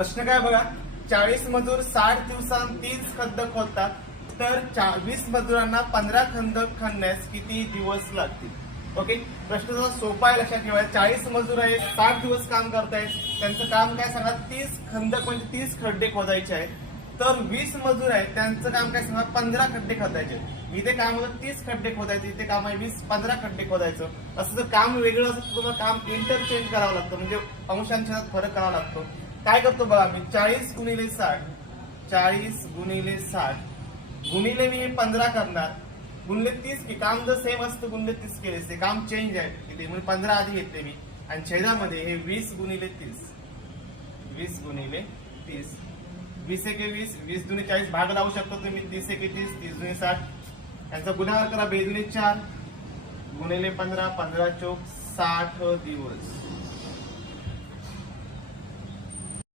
प्रश्न काय बघा, 40 मजूर 60 दिवसांत 30 खड्डे खोदतात, तर 20 मजुरांना 15 खंड खणण्यास किती दिवस लागतील? ओके, प्रश्न जरा सोपा आहे, लक्षात ठेवा. 40 मजूर आहेत, 60 दिवस काम करतायत, त्यांचं काम काय सांगा, 30 खंडक म्हणजे 30 खड्डे खोदायचे आहेत. तर 20 मजूर आहेत, त्यांचं काम काय सांगा, 15 खड्डे खोदायचे. इथे काम होतं 30 खड्डे खोदायचे, इथे काम आहे 15 खड्डे खोदायचं. असं जर काम वेगळं असेल तर तुम्हाला काम इंटरचेंज करावं लागतं, म्हणजे अंशांशात फरक करावा लागतो. काय करतो बघा मी, 40 गुणिले 60, 40 गुणिले 60 गुणिले मी 15 करणार, गुणिले 30 की काम जर सेम असतं गुणिले 30 केले असते, काम चेंज आहे इथे, म्हणजे 15 आधी घेतले मी. आणि छेदामध्ये हे 20 गुणिले 30, 20 गुणिले 30, 20 एके 20, 20 दुणे 40 भाग लावू शकतो तुम्ही. 30 एके 30, 30 दुणे 60, यांचा गुणाकार करा. 2 दुणे 4 गुणिले 15, 15 चोक 60 दिवस.